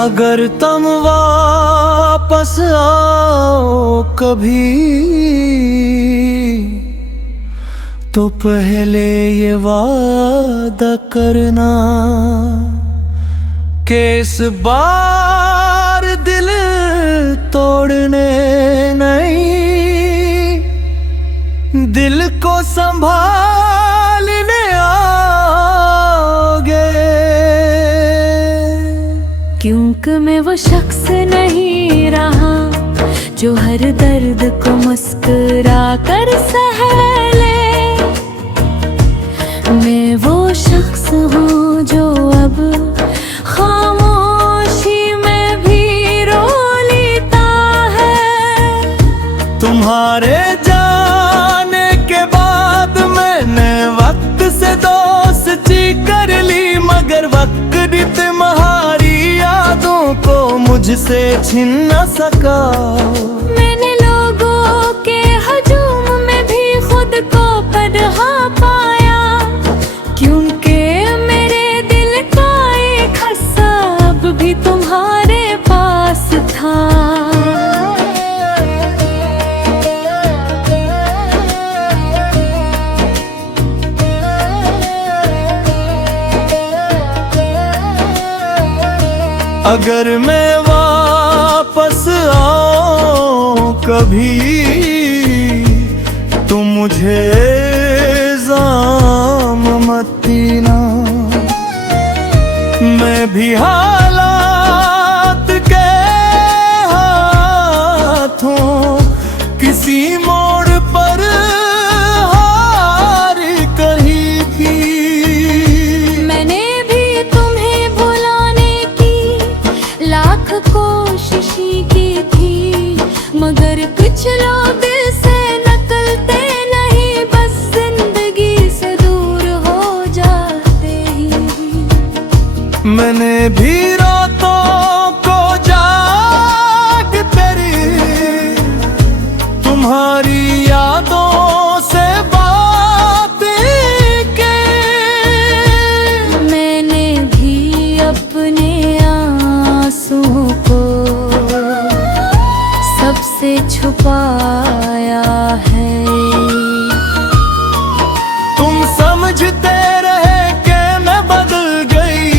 अगर तुम वापस आओ कभी तो पहले ये वादा करना कि इस बार दिल तोड़ने नहीं, दिल को संभालने आओगे। क्योंकि मैं वो शख्स नहीं रहा जो हर दर्द को मुस्कुरा कर सह ले। मैं वो शख्स हूँ जो अब खामोशी में भी रो लेता है। तुम्हारे जाने के बाद मैंने वक्त से दोस्ती कर ली, मगर वक्त भी तुम्हारी यादों को मुझसे छीन न सका। मैंने लोगों के हजूम में भी खुद को पढ़ा पाया, क्योंकि मेरे दिल का एक हिस्सा अब भी तुम्हारे पास था। अगर मैं वापस आऊं कभी तो मुझे इल्जाम मत देना। मैं भी हालात के हाथों किसी मोड़ पर हार कहीं थी। मैंने भी तुम्हें भुलाने की लाख कोशिश की थी, मगर कुछ लोग से निकलते नहीं, बस जिंदगी से दूर हो जाते ही। मैंने भी रातों को जाग तेरी तुम्हारी यादों से बातें की। मैंने भी अपने आंसुओं को सबसे छुपाया है। तुम समझते रहे कि मैं बदल गई,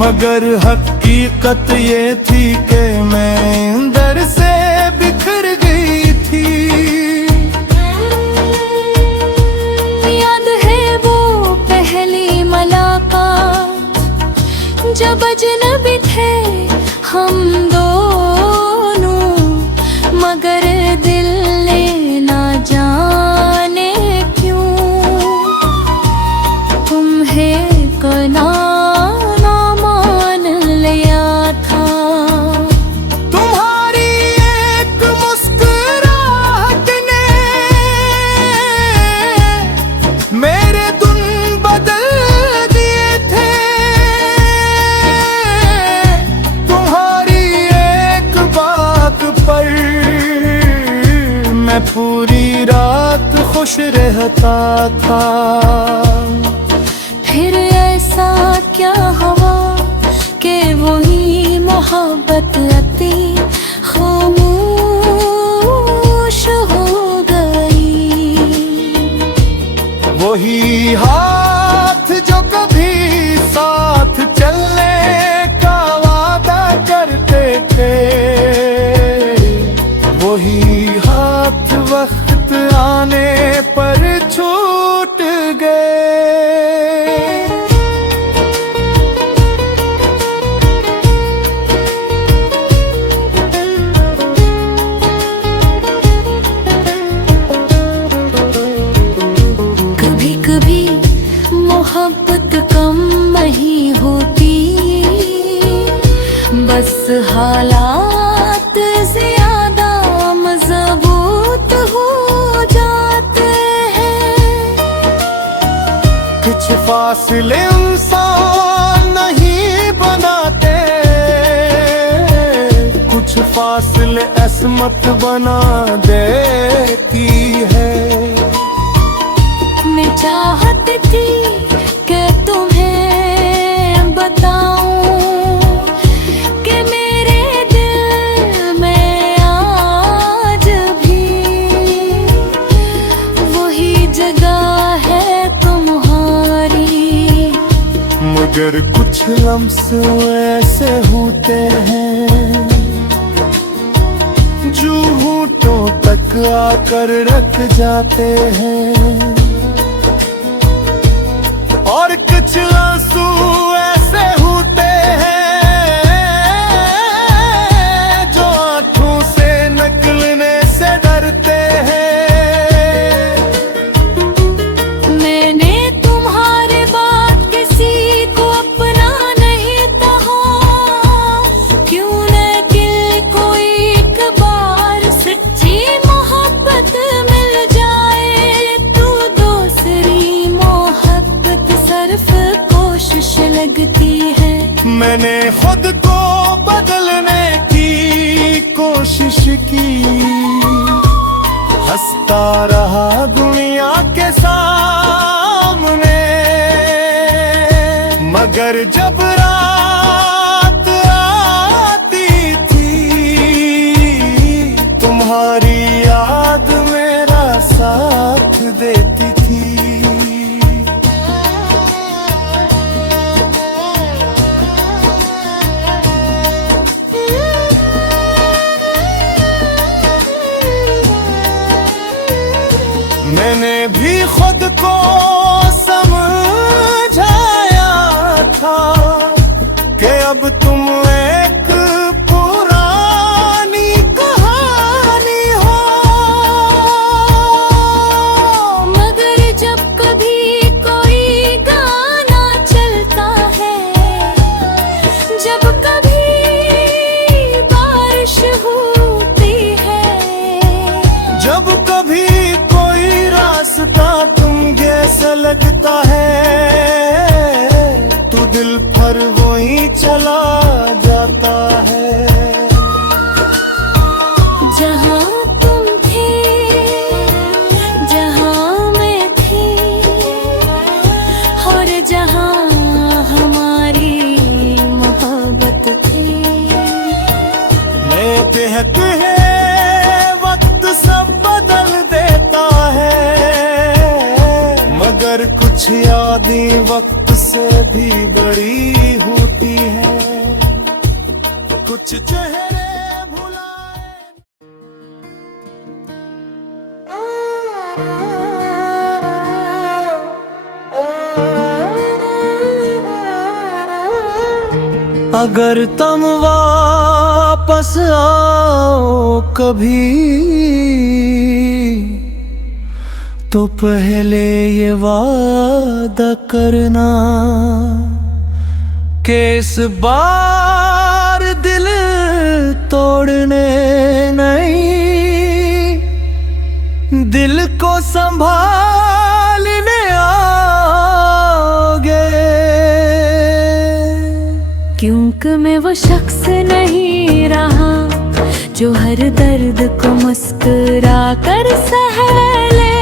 मगर हकीकत ये थी कि मैं अंदर से बिखर गई थी। याद है वो पहली मुलाकात जब अजनबी थे हम दोनों, मगर दिल ने ना जाने क्यों तुम्हें कना ना मान लिया था। तुम्हारी एक मुस्कुराहट ने मेरे दिन बदल दिए थे। तुम्हारी एक बात पर मैं पूरी रात खुश रहता था। फिर ऐसा क्या हुआ कि वही मोहब्बत अति खामोश हो गई। वही हाथ जो कभी साथ चलने का वादा करते थे, वही हाथ वक्त आने पर छूट गए। कभी कभी मोहब्बत कम नहीं होती, बस हालात ज्यादा मजबूत हो जाते हैं। कुछ फासले इंसान नहीं बनाते, कुछ फासले असमत बना देती है। मैं चाहती थी कि तुम्हें बताऊं मगर कुछ लम्स ऐसे होते हैं जो होठों तक आकर रख जाते हैं, और कुछ आंसू ऐसे होते हैं जो आंखों से निकलने से डरते हैं। मैंने तुम्हारे बाद किसी को अपना नहीं कहा, क्यों न दिल को एक बार सच्ची मोहब्बत मिल जाए, तो दूसरी मोहब्बत सिर्फ कोशिश लगती है। मैंने खुद को बदलने की कोशिश की, हंसता रहा दुनिया के सामने, मगर जब रात आती थी तुम्हारी याद मेरा साथ देती थी। मैंने भी खुद को समझाया था कि अब तुम एक पुरानी कहानी हो, मगर जब कभी कोई गाना चलता है, जब कभी बारिश होती है, जब कभी रास्ता तुम जैसा लगता है, तो दिल पर वही चला जाता है। जहाँ तुम थे, जहाँ मैं थी, और जहाँ हमारी मोहब्बत थी। मैं बेहद है वक्त सब बदल देता है, मगर कुछ यादें वक्त से भी बड़ी होती हैं, कुछ चेहरे भुलाए। अगर तुम वापस आओ कभी, तो पहले ये वादा करना कि इस बार दिल तोड़ने नहीं, दिल को संभालने आओगे। क्योंकि मैं वो शख्स नहीं रहा जो हर दर्द को मुस्कुरा कर सह ले,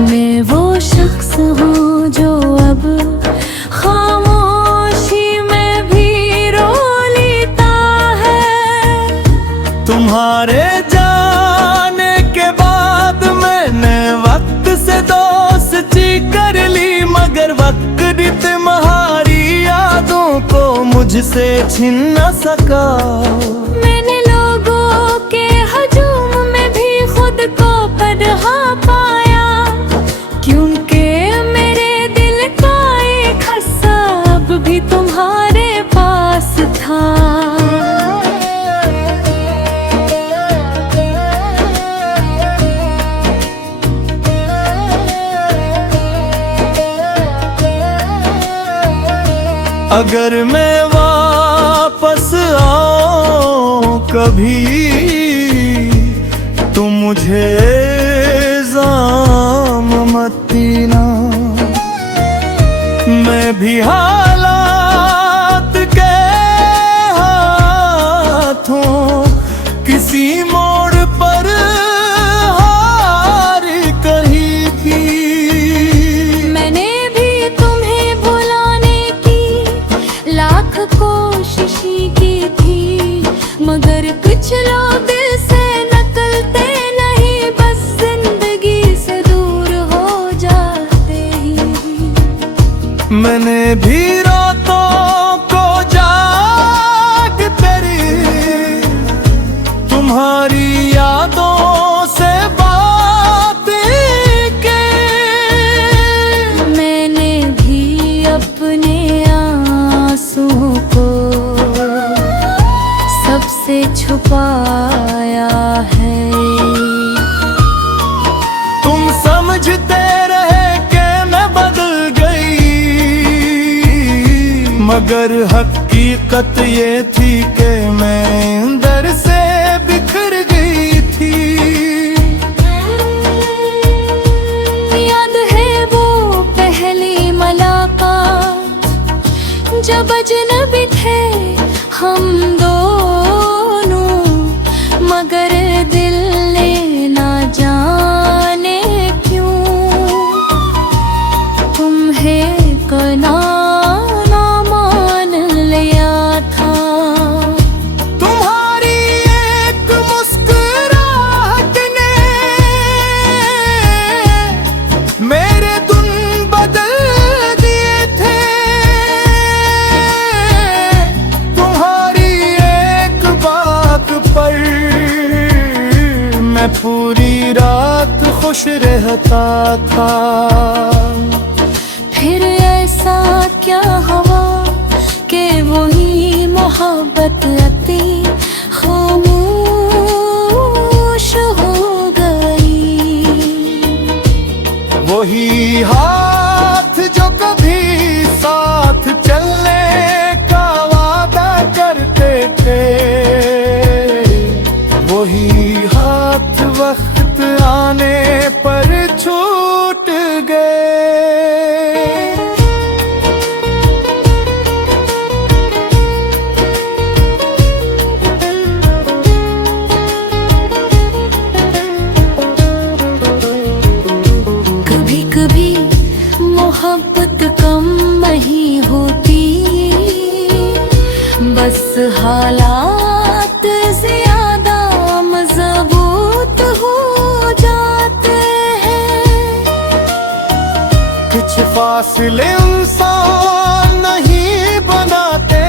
मैं वो शख्स हूँ जो अब खामोशी में भी रो लेता है। तुम्हारे जाने के बाद मैंने वक्त से दोस्ती कर ली, मगर वक्त भी तुम्हारी यादों को मुझसे छीन न सका। मैंने लोगों के हजूम में भी खुद को पढ़ा पाया, क्योंकि मेरे दिल का एक हिस्सा अब भी तुम्हारे पास था। अगर मैं वापस आऊं कभी, तो मुझे इल्जाम मत देना, मैं भी हालात के हाथों किसी मोड़ पर हार कहीं भी। मैंने भी तुम्हें भुलाने की लाख कोशिश की थी, मगर कुछ लोग से निकलते नहीं, बस जिंदगी से दूर हो जाते ही। मैंने छुपाया है। तुम समझते रहे कि मैं बदल गई, मगर हकीकत ये थी कि मैं अंदर से बिखर गई थी। याद है वो पहली मुलाकात जब अजनबी थे हम दोनों, मगर दिल ने ना जाने क्यों तुम्हें कना ना मान लिया था। तुम्हारी एक मुस्कुराहट ने मेरे दिन बदल दिए थे। तुम्हारी एक बात पर मैं पूरी रात खुश रहता था। फिर ऐसा क्या हुआ कि वही मोहब्बत अति खामोश हो गई। वही हाथ जो कभी साथ चलने का वादा करते थे, वही हाथ वक्त आने पर छूट गए। कभी कभी मोहब्बत कम नहीं होती, बस हालात ज्यादा मजबूत हो जाते हैं। कुछ फासले इंसान नहीं बनाते,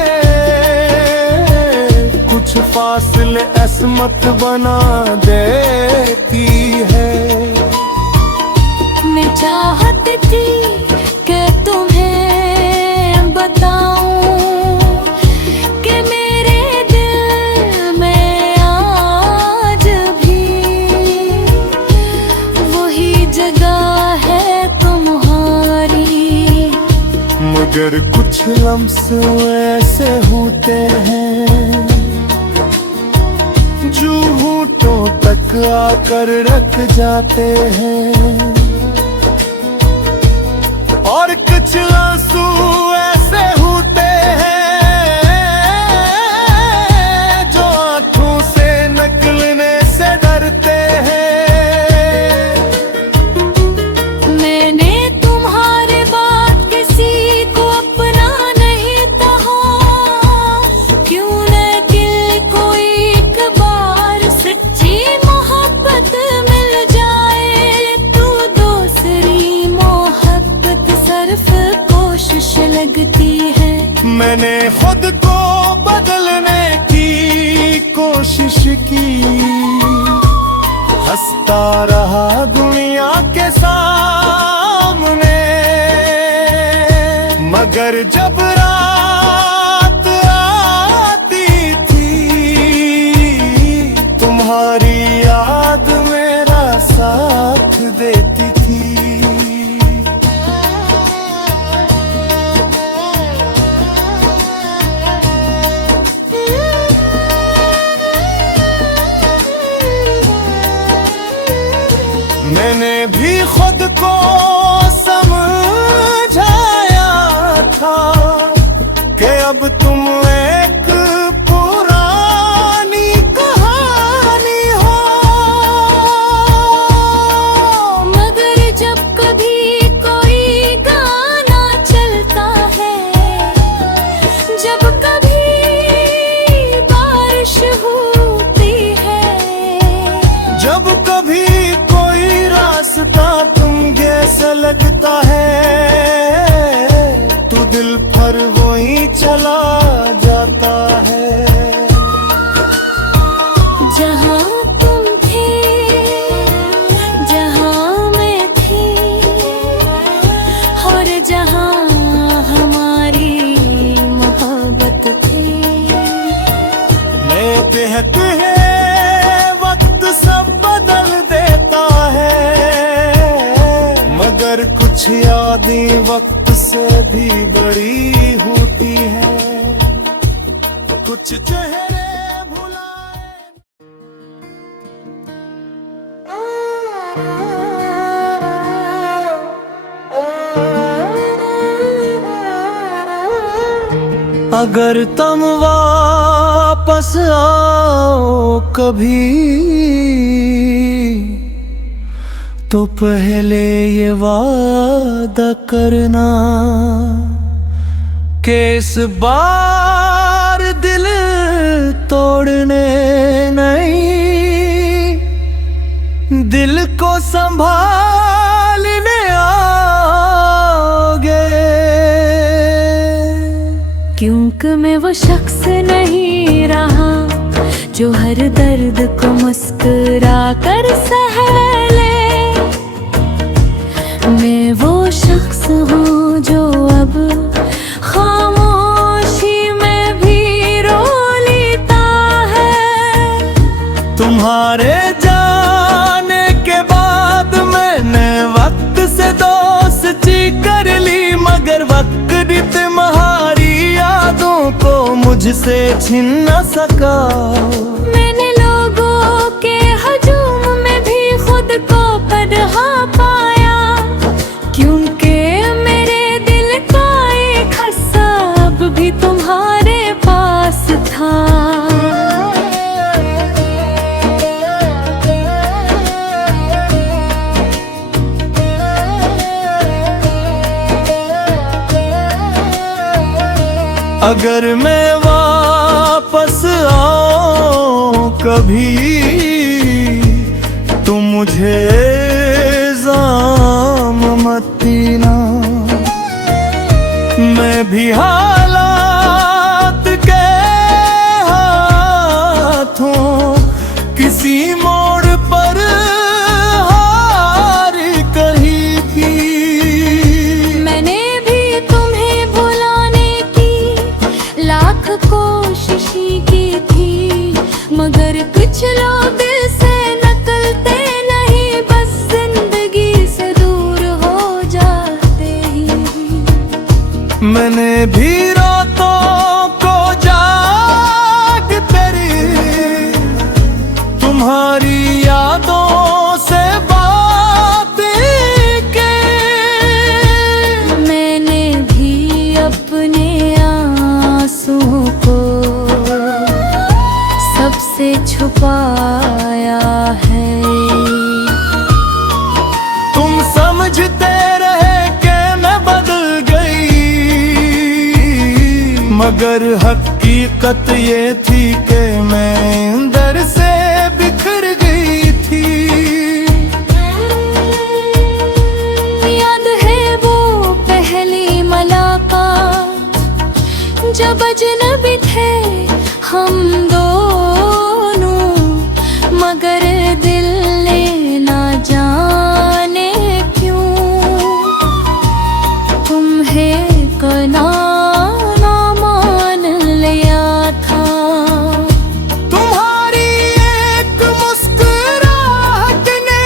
कुछ फासले असमत बना देती है। मैं चाहती थी कि तुम्हें बताऊं कि मेरे दिल में आज भी वही जगह है तुम्हारी। मगर कुछ लम्हे ऐसे होते हैं जो होठों तक आकर रख जाते हैं, और कुछ आंसू ऐसे होते हैं जो आंखों से निकलने से डरते हैं। मैंने तुम्हारे बाद किसी को अपना नहीं कहा, क्यों न दिल को एक बार सच्ची मोहब्बत मिल जाए तो दूसरी मोहब्बत सिर्फ कोशिश लगती है। मैंने खुद को बदलने की कोशिश की, हंसता रहा दुनिया के सामने, मगर जब रात आती थी तुम्हारी याद मेरा साथ देती थी। मैंने भी खुद को समझाया था कि अब तुम एक पुरानी कहानी हो, मगर जब कभी कोई गाना चलता है, जब कभी बारिश होती है, जब कभी कोई रास्ता तुम जैसा लगता है, तो दिल पर वही चला जाता है। जहाँ तुम थे, जहाँ मैं थी, और जहाँ हमारी मोहब्बत थी। मैं बेहद कुछ यादें वक्त से भी बड़ी होती है, कुछ चेहरे भुलाए। अगर तुम वापस आओ कभी तो पहले ये वादा करना कि इस बार दिल तोड़ने नहीं, दिल को संभालने आओगे। क्योंकि मैं वो शख्स नहीं रहा जो हर दर्द को मुस्कुरा कर सह ले। मैं वो शख्स हूँ जो अब खामोशी में भी रो लेता है। तुम्हारे जाने के बाद मैंने वक्त से दोस्ती कर ली, मगर वक्त भी तुम्हारी यादों को मुझसे छीन न सका। मैंने लोगों के हजूम में भी खुद को पढ़ा पाया, क्योंकि मेरे दिल का एक हिस्सा अब भी तुम्हारे पास था। अगर मैं वापस आऊं कभी तो मुझे इल्जाम मत देना। मैं भी हालात के हाथों किसी मोड़ पर हार कही थी। मैंने भी तुम्हें भुलाने की लाख कोशिश की थी, मगर कुछ लोग से निकलते नहीं, बस जिंदगी से दूर हो जाते ही। मैंने भी रातों को जाग तेरी तुम्हारी यादों से बातें की। मैंने भी अपने आंसुओं को सबसे छुपाया है। तुम समझते रहे कि मैं बदल गई, मगर हकीकत ये थी कि मैं अंदर से बिखर गई थी। याद है वो पहली मुलाकात जब अजनबी थे हम दोनों, मगर दिल ने ना जाने क्यों तुम्हें कना ना मान लिया था। तुम्हारी एक मुस्कुराहट ने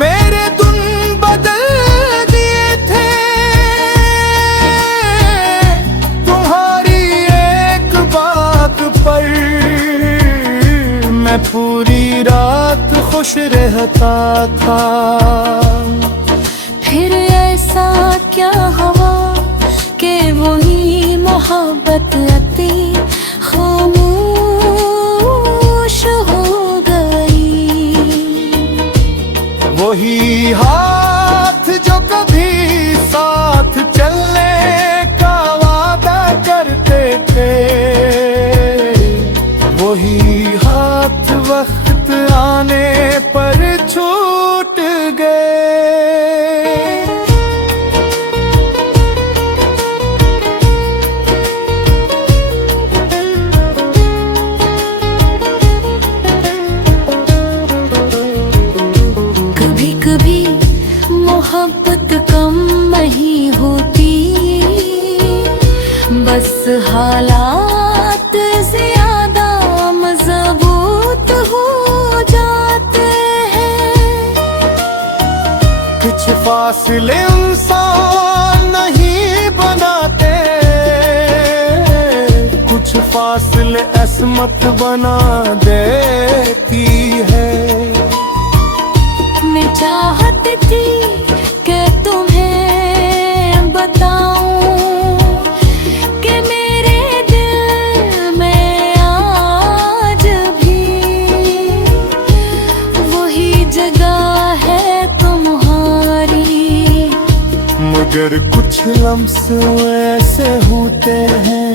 मेरे दिन बदल दिए थे। तुम्हारी एक बात पर मैं पूरी रात खुश रहता था। फिर ऐसा क्या हुआ कि वही मोहब्बत अति खामोश हो गई। वही हाथ जो कभी साथ चलने का वादा करते थे, वही हाथ वक्त आने पर छूट गए। कभी कभी किस्मत बना देती है। मैं चाहती थी कि तुम्हें बताऊं कि मेरे दिल में आज भी वही जगह है तुम्हारी। मगर कुछ लम्स ऐसे होते हैं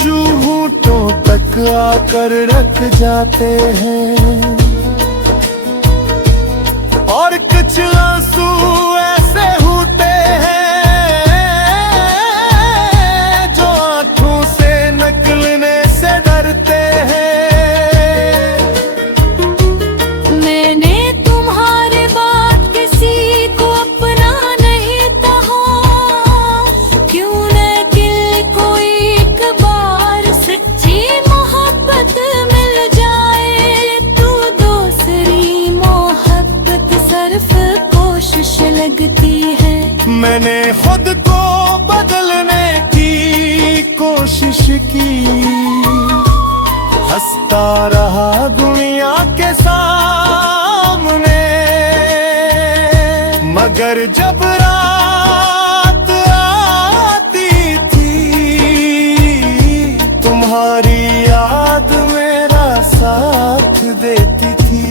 जो होठों तक आकर रख जाते हैं, और कुछ आंसू ऐसे होते हैं जो आंखों से निकलने से डरते हैं। मैंने तुम्हारे बाद किसी को अपना नहीं कहा, क्यों न दिल को एक बार सच्ची मोहब्बत मिल जाए तो दूसरी मोहब्बत सिर्फ कोशिश लगती है। मैंने खुद को बदलने की कोशिश की, हंसता रहा दुनिया के सामने, मगर जब रात आती थी तुम्हारी याद मेरा साथ देती थी।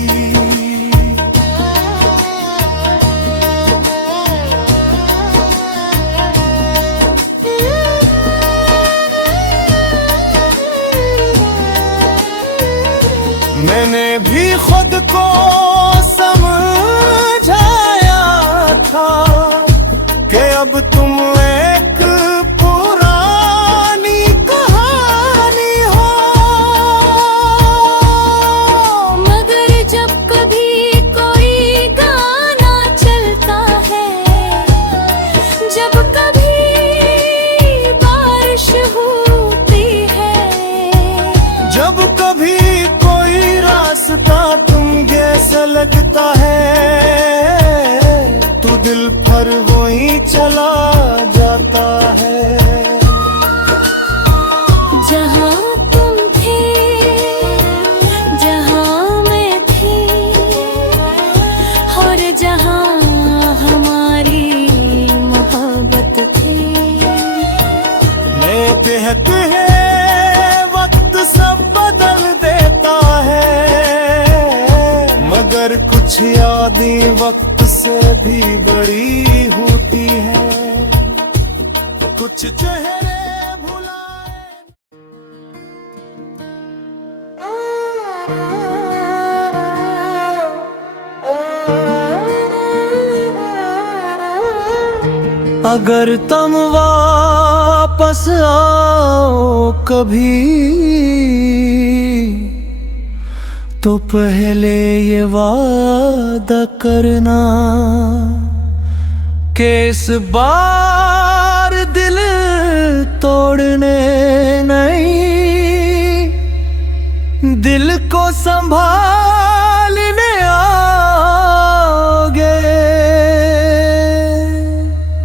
मैंने भी खुद को समझाया था कि अब तुम एक पुरानी कहानी हो, मगर जब कभी कोई गाना चलता है, जब कभी बारिश होती है, जब कभी रास्ता तुम जैसा लगता है तो दिल पर वही चला जाता है। जहाँ तुम थे, जहाँ मैं थी, और जहाँ हमारी मोहब्बत थी। मैं कहते हैं वक्त सब बदल देता है, मगर कुछ यादें वक्त से भी बड़ी होती हैं, कुछ चेहरे भुलाए। अगर तुम वापस आओ कभी तो पहले ये वादा करना कि इस बार दिल तोड़ने नहीं, दिल को संभालने आओगे।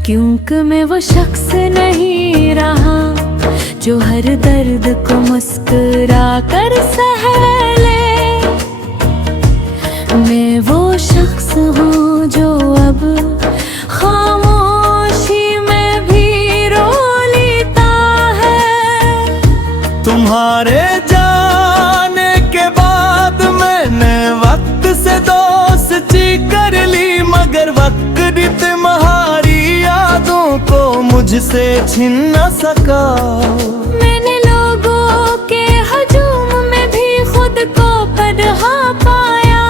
क्योंकि मैं वो शख्स नहीं रहा जो हर दर्द को मुस्कुरा कर सह ले। मैं वो शख्स हूँ जो अब खामोशी में भी रो लेता है। तुम्हारे जाने के बाद मैंने वक्त से दोस्ती कर ली, मगर वक्त भी तुम्हारी यादों को मुझसे छीन न सका। मैंने लोगों के हजूम में भी खुद को पढ़ा पाया,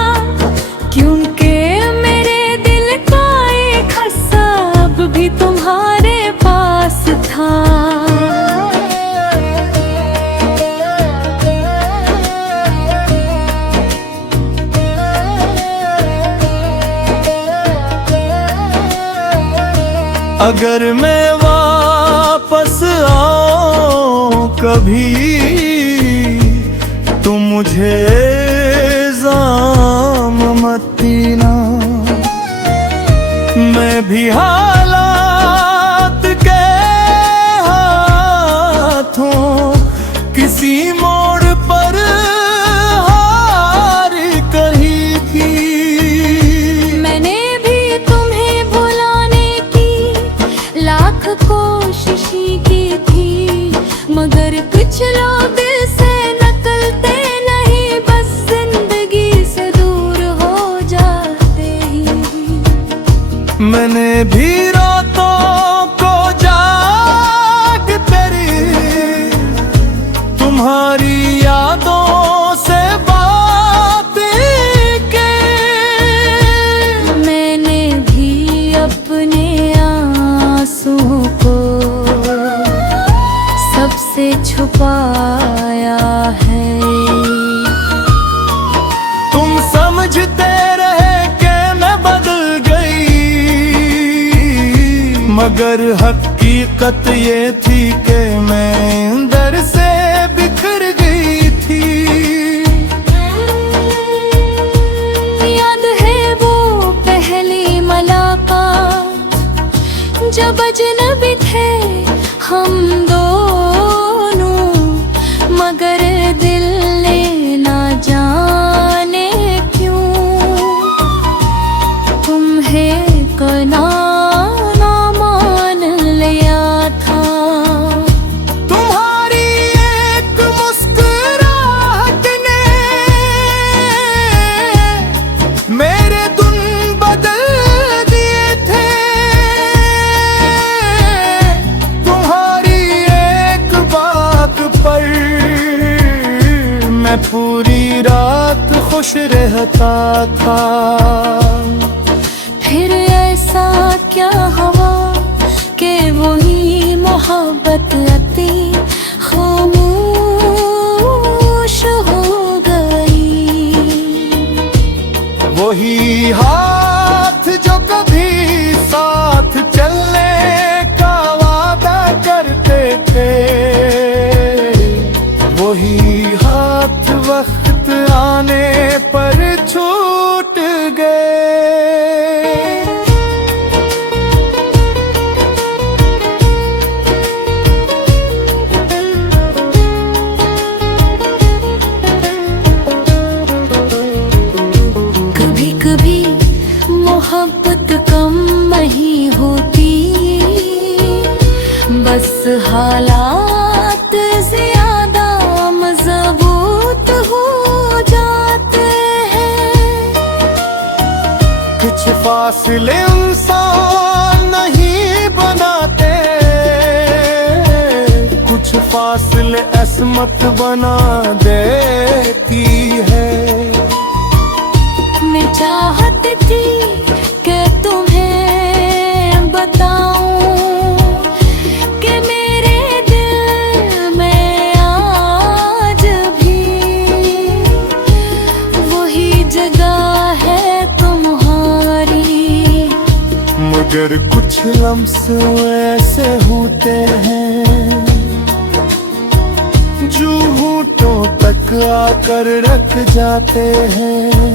क्योंकि मेरे दिल का एक हिस्सा अब भी तुम्हारे पास था। अगर मैं वापस आऊं कभी तो मुझे इल्जाम मत देना, मैं भी हालात के हाथों किसी मोड़ पर हार कही थी। मैंने भी तुम्हें भुलाने की लाख कोशिश की थी, मगर कुछ लोग से निकलते नहीं, बस जिंदगी से दूर हो जाते ही। मैंने भी रातों को जाग तेरी तुम्हारी यादों से बातें की। मैंने भी अपने आंसुओं को सबसे छुपाया है। तुम समझते रहे कि मैं बदल गई, मगर हकीकत ये थी कि मैं अंदर से बिखर गई थी। याद है वो पहली मुलाकात, जब अजनबी थे हम दोनों, मगर दिल ने ना जाने क्यों तुम्हें कना ना मान लिया था। तुम्हारी एक मुस्कुराहट ने मेरे दिन बदल दिए थे। तुम्हारी एक बात पर मैं पूरी रात खुश रहता था। फिर ऐसा क्या हुआ कि वही मोहब्बत अति खामोश हो गई। वही हाथ जो कभी साथ चलने का वादा करते थे, वही हाथ वक्त आने पर छूट गए। कभी कभी मोहब्बत कम नहीं होती, बस हालात ज्यादा मजबूत हो जाते हैं। कुछ फासले इंसान नहीं बनाते, कुछ फासले असमत बना देती है। मैं चाहती थी कि तुम्हें बताऊं कि मेरे दिल में आज भी वही जगह है तुम्हारी। मगर कुछ लम्हे ऐसे होते हैं जो होठों तक आकर रख जाते हैं।